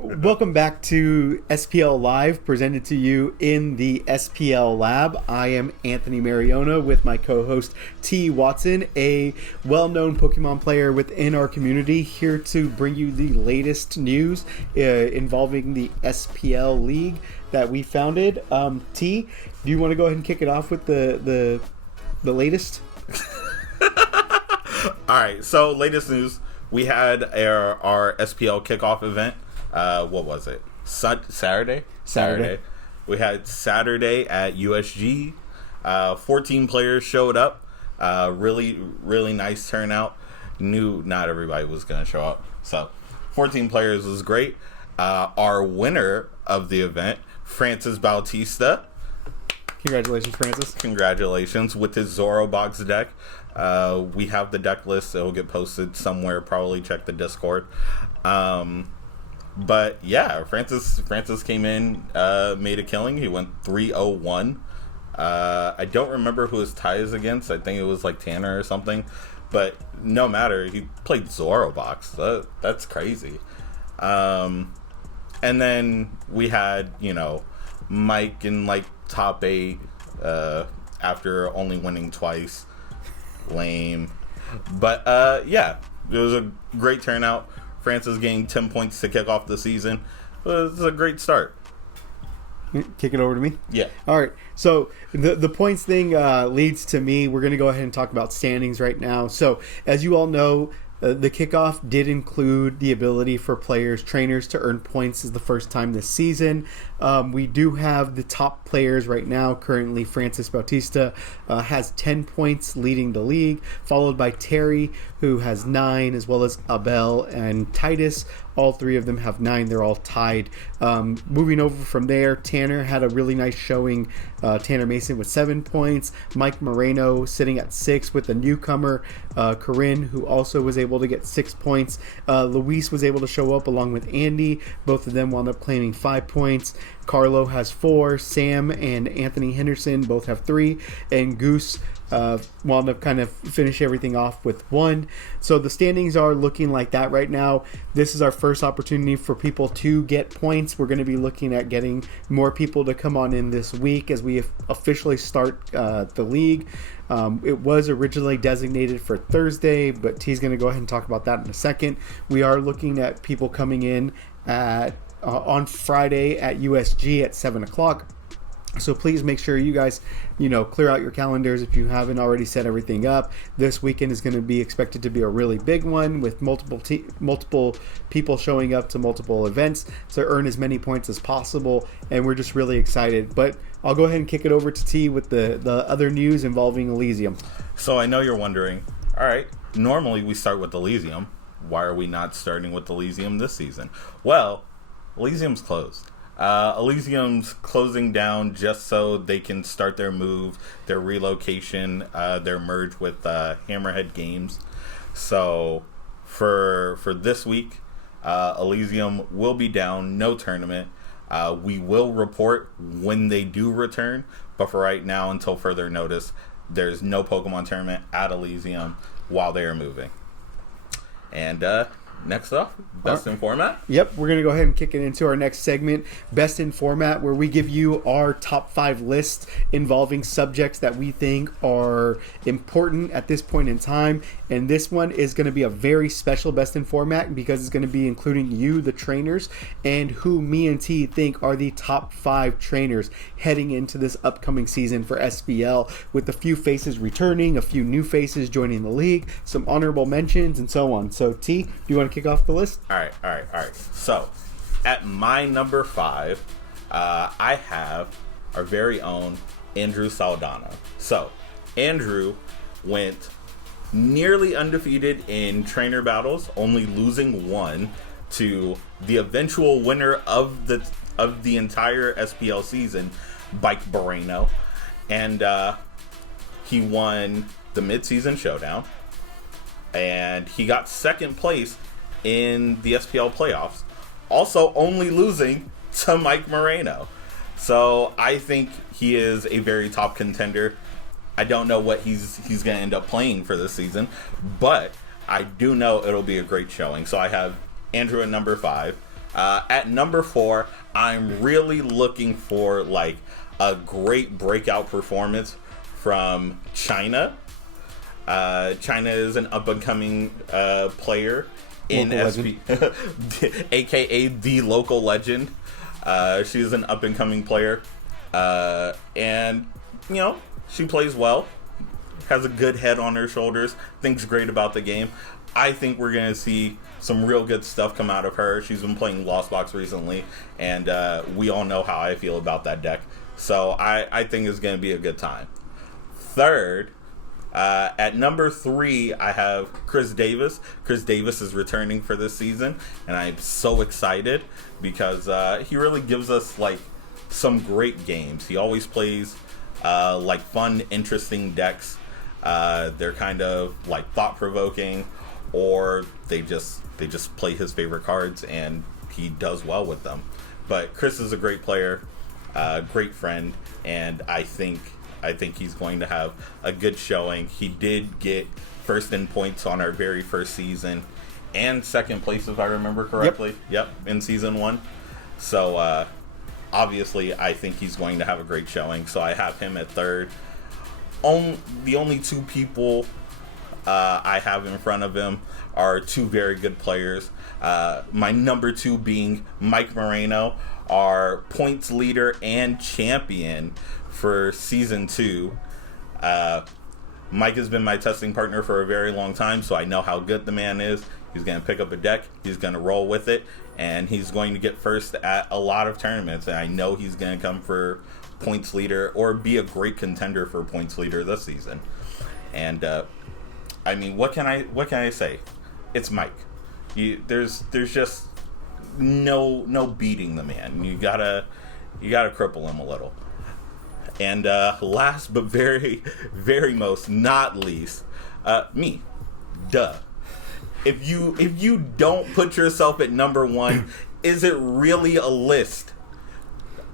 Welcome back to SPL Live, presented to you in the SPL Lab. I am Anthony Mariona with my co-host T. Watson, a well-known Pokemon player within our community, here to bring you the latest news involving the SPL League that we founded. T, do you want to go ahead and kick it off with the latest? All right, so latest news. We had our SPL Kickoff event. What was it? Saturday. We had Saturday at USG. 14 players showed up. Really nice turnout. Knew not everybody was going to show up. So 14 players was great. Our winner of the event, Francis Bautista. Congratulations, Francis. Congratulations with his Zoro box deck. We have the deck list. It'll get posted somewhere. Probably check the Discord. But yeah, Francis came in, made a killing. He went 3-0-1. I don't remember who his tie is against. I think it was like Tanner or something. But no matter, he played Zoro box. That's crazy. And then we had, Mike in like top 8 after only winning twice. Lame. But yeah, it was a great turnout. Francis getting 10 points to kick off the season. It was a great start. Kick it over to me? Yeah. All right. So the points thing leads to me. We're going to go ahead and talk about standings right now. So as you all know, the kickoff did include the ability for trainers to earn points as the first time this season. We do have the top players right now. Currently, Francis Bautista has 10 points leading the league, followed by Terry, who has 9, as well as Abel and Titus. All 3 of them have 9. They're all tied. Moving over from there, Tanner had a really nice showing. Tanner Mason with 7 points. Mike Moreno sitting at 6 with the newcomer, Corinne, who also was able to get 6 points. Luis was able to show up along with Andy. Both of them wound up claiming 5 points. Carlo has 4. Sam and Anthony Henderson both have 3. And Goose wound up kind of finish everything off with 1. So the standings are looking like that right now. This is our first opportunity for people to get points. We're going to be looking at getting more people to come on in this week as we officially start the league. It was originally designated for Thursday, but T's going to go ahead and talk about that in a second. We are looking at people coming in on Friday at USG at 7 o'clock. So please make sure you guys, clear out your calendars if you haven't already set everything up. This weekend is going to be expected to be a really big one with multiple people showing up to multiple events to earn as many points as possible, and we're just really excited. But I'll go ahead and kick it over to T with the other news involving Elysium. So I know you're wondering, all right, normally we start with Elysium. Why are we not starting with Elysium this season? Well, Elysium's closed. Elysium's closing down just so they can start their move, their relocation, their merge with Hammerhead Games. So for this week, Elysium will be down, no tournament. We will report when they do return, but for right now, until further notice, there's no Pokemon tournament at Elysium while they are moving. And next up, Best in Format. Yep, we're going to go ahead and kick it into our next segment, Best in Format, where we give you our top 5 lists involving subjects that we think are important at this point in time. And this one is going to be a very special Best in Format because it's going to be including you, the trainers, and who me and T think are the top 5 trainers heading into this upcoming season for SPL, with a few faces returning, a few new faces joining the league, some honorable mentions, and so on. So, T, do you want to kick off the list? All right. So, at my number 5, I have our very own Andrew Saldana. So, Andrew went nearly undefeated in trainer battles, only losing 1 to the eventual winner of the entire SPL season, Mike Moreno, and he won the mid-season showdown, and he got second place in the SPL playoffs, also only losing to Mike Moreno. So I think he is a very top contender. I don't know what he's going to end up playing for this season, but I do know it'll be a great showing. So I have Andrew at number 5. At number 4, I'm really looking for like a great breakout performance from China. China is an up-and-coming player in SP, aka the local legend. She's an up-and-coming player, and you know, she plays well, has a good head on her shoulders, thinks great about the game. I think we're gonna see some real good stuff come out of her. She's been playing Lost Box recently, and we all know how I feel about that deck. So I think it's gonna be a good time. Third, at number 3, I have Chris Davis. Chris Davis is returning for this season, and I'm so excited because he really gives us like some great games. He always plays like fun, interesting decks. They're kind of like thought-provoking, or they just play his favorite cards, and he does well with them. But Chris is a great player, great friend, and I think he's going to have a good showing. He did get first in points on our very first season, and second place, if I remember correctly. Yep, in season 1. So obviously, I think he's going to have a great showing. So I have him at third. The only 2 people I have in front of him are 2 very good players. My number 2 being Mike Moreno, our points leader and champion for season 2. Mike has been my testing partner for a very long time, so I know how good the man is. He's going to pick up a deck, he's going to roll with it, and he's going to get first at a lot of tournaments, and I know he's going to come for points leader or be a great contender for points leader this season. And I mean, what can I say? It's Mike. There's just no beating the man. You gotta cripple him a little. And last but very, very most not least, me. Duh. If you don't put yourself at number 1, is it really a list?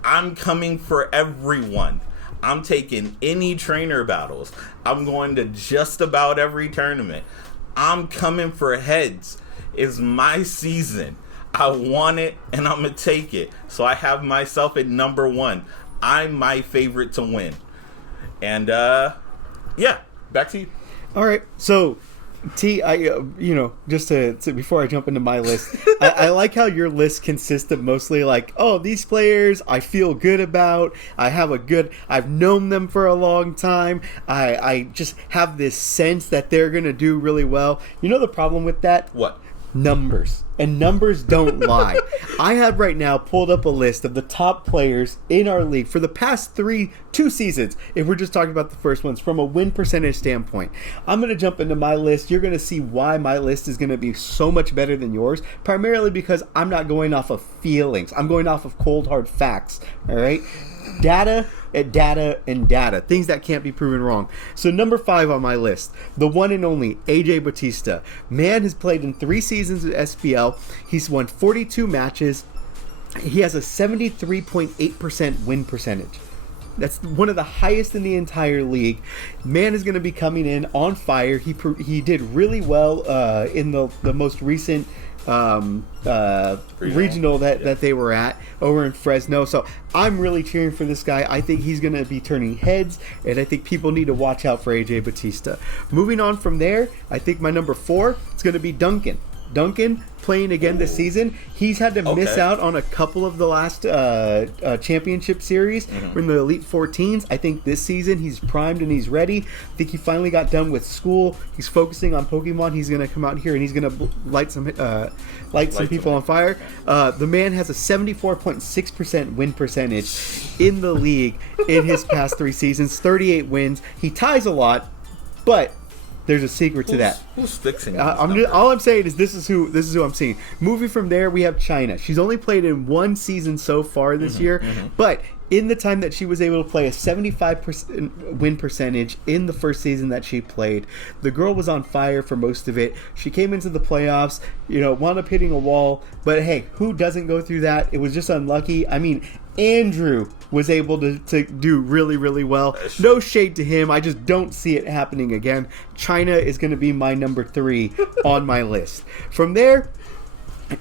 I'm coming for everyone. I'm taking any trainer battles. I'm going to just about every tournament. I'm coming for heads. It's my season. I want it, and I'm going to take it. So I have myself at number 1. I'm my favorite to win. And, yeah, back to you. All right. So, T, just to before I jump into my list, I like how your list consists of mostly like, oh, these players I feel good about. I've known them for a long time. I just have this sense that they're going to do really well. You know the problem with that? What? Numbers. And numbers don't lie. I have right now pulled up a list of the top players in our league for the past 2 seasons, if we're just talking about the first ones, from a win percentage standpoint. I'm going to jump into my list. You're going to see why my list is going to be so much better than yours, primarily because I'm not going off of feelings. I'm going off of cold, hard facts, all right? Data, things that can't be proven wrong. So number 5 on my list, the one and only AJ Bautista. Man has played in 3 seasons of SPL. He's won 42 matches. He has a 73.8% win percentage. That's one of the highest in the entire league. Man is going to be coming in on fire. He did really well in the most recent regional that they were at over in Fresno. So I'm really cheering for this guy. I think he's going to be turning heads, and I think people need to watch out for AJ Bautista. Moving on from there, I think my number 4 is going to be Duncan. Duncan playing again this season. He's had to miss out on a couple of the last championship series from the Elite 14s. I think this season he's primed and he's ready. I think he finally got done with school. He's focusing on Pokemon. He's going to come out here and he's going to light some people on fire. The man has a 74.6% win percentage in the league in his past 3 seasons. 38 wins. He ties a lot, but there's a secret to that. Who's fixing all I'm saying is this is who I'm seeing. Moving from there, we have China. She's only played in 1 season so far this year, but in the time that she was able to play a 75% win percentage in the first season that she played, the girl was on fire for most of it. She came into the playoffs, wound up hitting a wall, but hey, who doesn't go through that? It was just unlucky. I mean, Andrew was able to do really, really well. No shade to him. I just don't see it happening again. China is going to be my number 3 on my list. From there,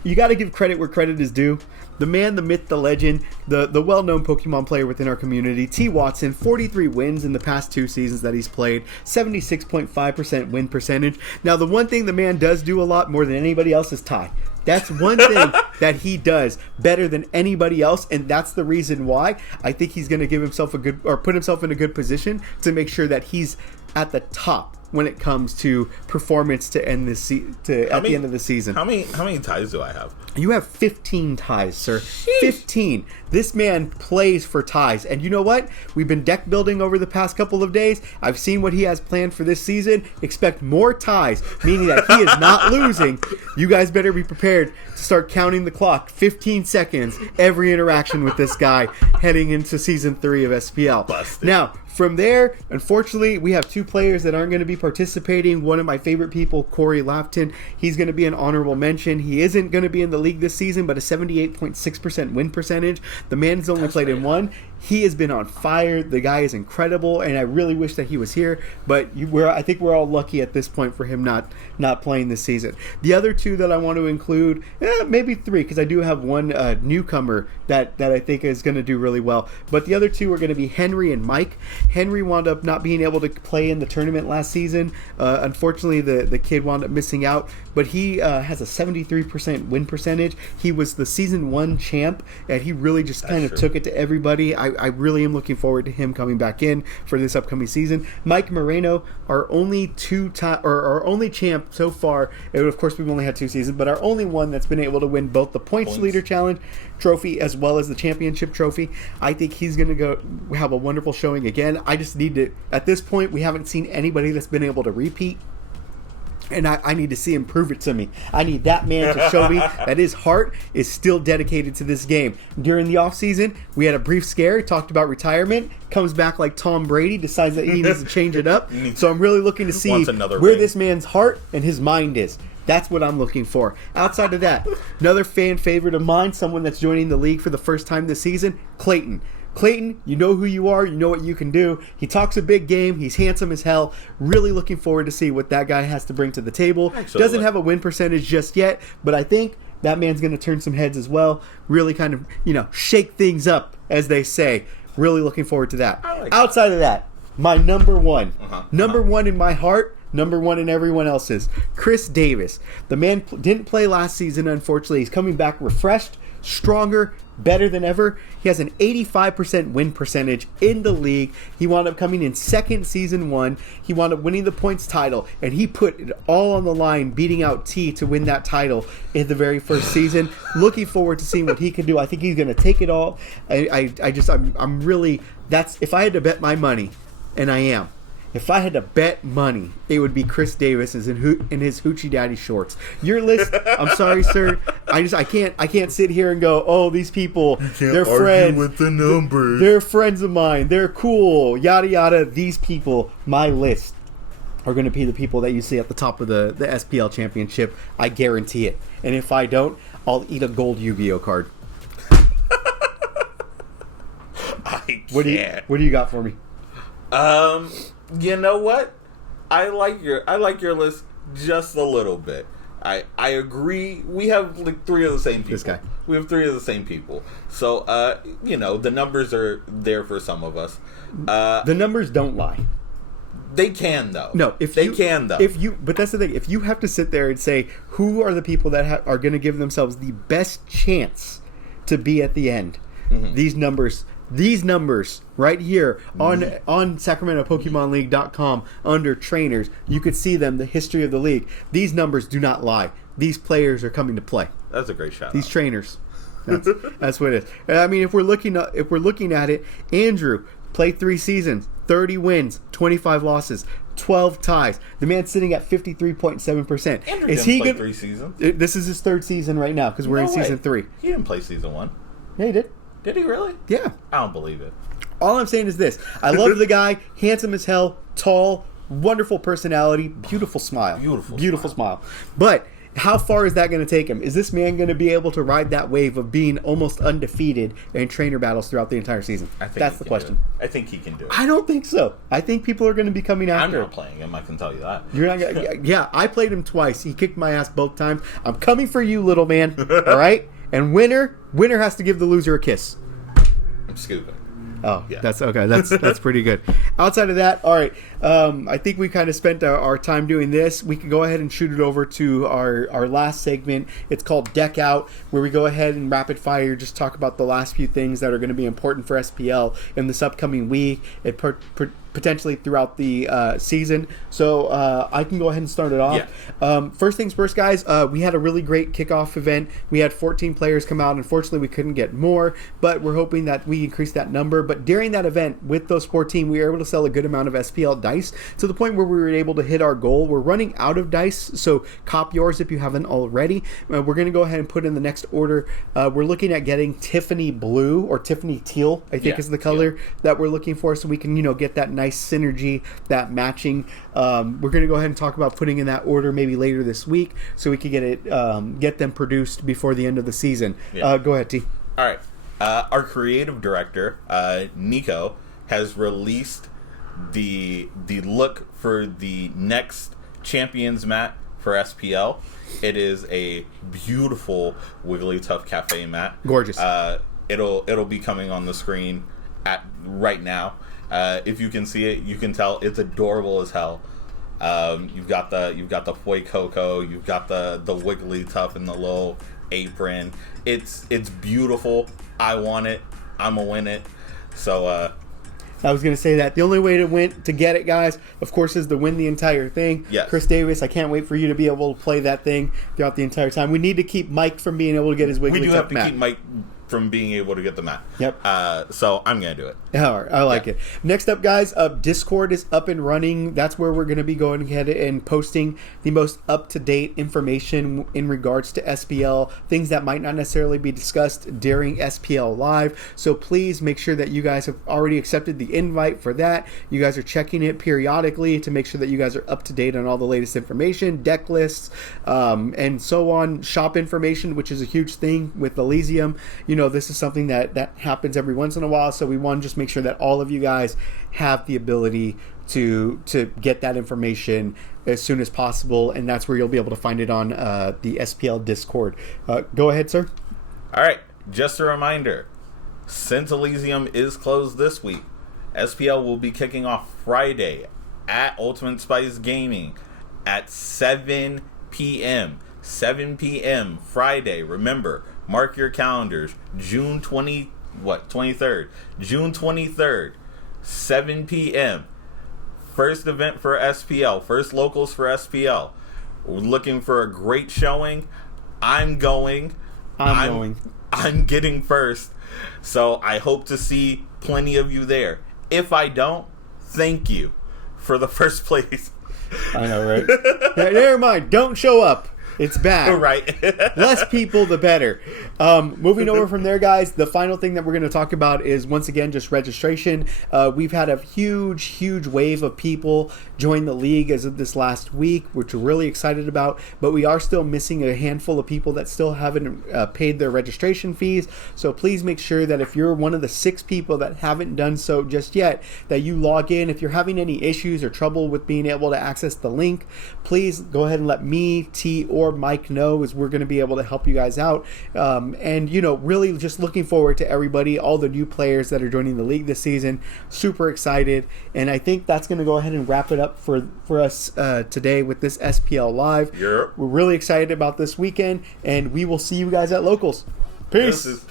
You got to give credit where credit is due. The man, the myth, the legend, the well-known Pokemon player within our community, T. Watson, 43 wins in the past 2 seasons that he's played, 76.5% win percentage. Now, the one thing the man does do a lot more than anybody else is tie. That's one thing that he does better than anybody else, and that's the reason why I think he's going to give himself put himself in a good position to make sure that he's at the top when it comes to performance to end this at the end of the season. How many ties do I have? You have 15 ties, sir. Sheesh. 15. This man plays for ties. And you know what? We've been deck building over the past couple of days. I've seen what he has planned for this season. Expect more ties, meaning that he is not losing. You guys better be prepared to start counting the clock. 15 seconds every interaction with this guy heading into Season 3 of SPL. Busted. Now, from there, unfortunately, we have 2 players that aren't going to be participating. One of my favorite people, Corey Lafton, he's going to be an honorable mention. He isn't going to be in the league this season, but a 78.6% win percentage. The man has only played in 1. He has been on fire. The guy is incredible, and I really wish that he was here. But I think we're all lucky at this point for him not playing this season. The other 2 that I want to include, maybe 3, because I do have one newcomer that I think is going to do really well. But the other 2 are going to be Henry and Mike. Henry wound up not being able to play in the tournament last season. Unfortunately, the kid wound up missing out. But he has a 73% win percentage. He was the Season 1 champ, and he really just kind of took it to everybody. I really am looking forward to him coming back in for this upcoming season. Mike Moreno, our only champ so far. And of course, we've only had 2 seasons, but our only one that's been able to win both the points leader challenge trophy as well as the championship trophy. I think he's going to go have a wonderful showing again. I just need to. At this point, we haven't seen anybody that's been able to repeat. And I need to see him prove it to me. I need that man to show me that his heart is still dedicated to this game. During the offseason, we had a brief scare. He talked about retirement. Comes back like Tom Brady. Decides that he needs to change it up. So I'm really looking to see where this man's heart and his mind is. That's what I'm looking for. Outside of that, another fan favorite of mine, someone that's joining the league for the first time this season, Clayton. Clayton, you know who you are. You know what you can do. He talks a big game. He's handsome as hell. Really looking forward to see what that guy has to bring to the table. Absolutely. Doesn't have a win percentage just yet, but I think that man's going to turn some heads as well. Really kind of, shake things up, as they say. Really looking forward to that. Outside of that, my number one. Number one in my heart. Number one in everyone else's. Chris Davis. The man didn't play last season, unfortunately. He's coming back refreshed, stronger, better than ever. He has an 85% win percentage in the league. He wound up coming in second Season 1. He wound up winning the points title, and he put it all on the line, beating out T to win that title in the very first season. Looking forward to seeing what he can do. I think he's going to take it all. I'm really, if I had to bet my money, and I am, if I had to bet money, it would be Chris Davis in his Hoochie Daddy shorts. Your list, I'm sorry, sir. I can't sit here and go, oh, these people, they're friends with the numbers. They're friends of mine. They're cool. Yada yada. These people, my list, are going to be the people that you see at the top of the SPL championship. I guarantee it. And if I don't, I'll eat a gold Yu-Gi-Oh card. I can't. What do you got for me? You know what? I like your list just a little bit. I agree. We have like 3 of the same people. This guy. We have 3 of the same people. So the numbers are there for some of us. The numbers don't lie. They can though. No, but that's the thing. If you have to sit there and say who are the people that are going to give themselves the best chance to be at the end, these numbers right here on SacramentoPokemonLeague.com under trainers, you could see them, the history of the league. These numbers do not lie. These players are coming to play. That's a great shout. These trainers. That's what it is. I mean, if we're looking at it, Andrew played 3 seasons, 30 wins, 25 losses, 12 ties. The man's sitting at 53.7%. Andrew didn't play 3 seasons. This is his 3rd season right now because we're in Season 3. He didn't play Season 1. Yeah, he did. Did he really? Yeah. I don't believe it. All I'm saying is this. I love the guy. Handsome as hell. Tall. Wonderful personality. Beautiful smile. Beautiful smile. But how far is that going to take him? Is this man going to be able to ride that wave of being almost undefeated in trainer battles throughout the entire season? That's the question. I think he can do it. I don't think so. I think people are going to be coming after him. I'm not playing him, I can tell you that. You're not gonna, yeah, I played him twice. He kicked my ass both times. I'm coming for you, little man. All right? And winner has to give the loser a kiss. I'm scooping. Oh, yeah. That's okay. That's pretty good. Outside of that, all right. I think we kind of spent our time doing this. We can go ahead and shoot it over to our last segment. It's called Deck Out, where we go ahead and rapid fire just talk about the last few things that are going to be important for SPL in this upcoming week and potentially throughout the season. So I can go ahead and start it off. Yeah. First things first, guys. We had a really great kickoff event. We had 14 players come out. Unfortunately, we couldn't get more, but we're hoping that we increase that number. But during that event, with those 14, we were able to sell a good amount of SPL dice to the point where we were able to hit our goal. We're running out of dice, so cop yours if you haven't already. We're going to go ahead and put in the next order. We're looking at getting Tiffany Blue or Tiffany Teal, I think is the color that we're looking for, so we can, get that nice synergy, that matching. We're going to go ahead and talk about putting in that order maybe later this week, so we can get them produced before the end of the season. Go ahead, T. All right. Our creative director, Nico, has released the look for the next Champions mat for SPL. It is a beautiful Wigglytuff Cafe mat. Gorgeous. It'll be coming on the screen right now. If you can see it, you can tell it's adorable as hell. You've got the Foy Coco, you've got the Wigglytuff in the little apron. It's beautiful. I want it. I'm gonna win it. So I was going to say that the only way to get it, guys, of course, is to win the entire thing. Yes. Chris Davis, I can't wait for you to be able to play that thing throughout the entire time. We need to keep Mike from being able to get his Wigglytuff mat. We do have to keep Mike from being able to get the mat. Yep. So I'm going to do it. All right, I like it. Next up, guys, Discord is up and running. That's where we're going to be going ahead and posting the most up-to-date information in regards to SPL, things that might not necessarily be discussed during SPL Live. So please make sure that you guys have already accepted the invite for that. You guys are checking it periodically to make sure that you guys are up to date on all the latest information, deck lists, and so on, shop information, which is a huge thing with Elysium. This is something that happens every once in a while, so we want to just make sure that all of you guys have the ability to get that information as soon as possible, and that's where you'll be able to find it on the SPL Discord. Go ahead, sir. All right, just a reminder, since Elysium is closed this week, SPL will be kicking off Friday at UltimateSpiceGaming at 7 p.m. 7 p.m. Friday. Remember, mark your calendars. June 23rd. June 23rd, 7 p.m. First event for SPL. First locals for SPL. We're looking for a great showing. I'm going. I'm getting first. So I hope to see plenty of you there. If I don't, thank you for the first place. I know, right? Never mind. Don't show up. It's bad. Right. Less people, the better. Moving over from there, guys, the final thing that we're going to talk about is, once again, just registration. We've had a huge wave of people join the league as of this last week, which we're really excited about, but we are still missing a handful of people that still haven't paid their registration fees. So please make sure that if you're one of the 6 people that haven't done so just yet, that you log in. If you're having any issues or trouble with being able to access the link, please go ahead and let me, T, or Mike know, as we're going to be able to help you guys out. And really just looking forward to everybody, all the new players that are joining the league this season. Super excited, and I think that's going to go ahead and wrap it up for us today with this SPL Live. Yep. We're really excited about this weekend, and we will see you guys at locals. Peace.